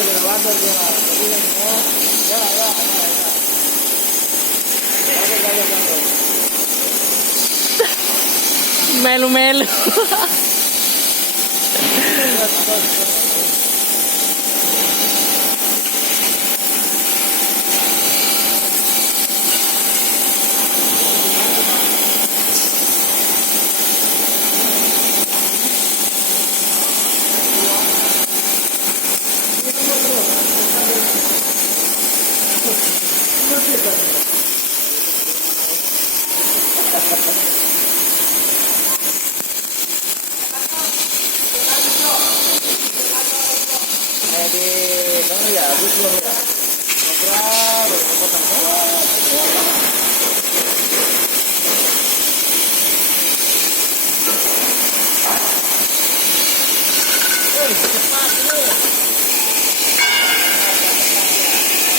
water dia. Jadi semua ya. Melu-melu. Di mana ya? Habis belum ya? Ngobrol, potong. Cepat ini.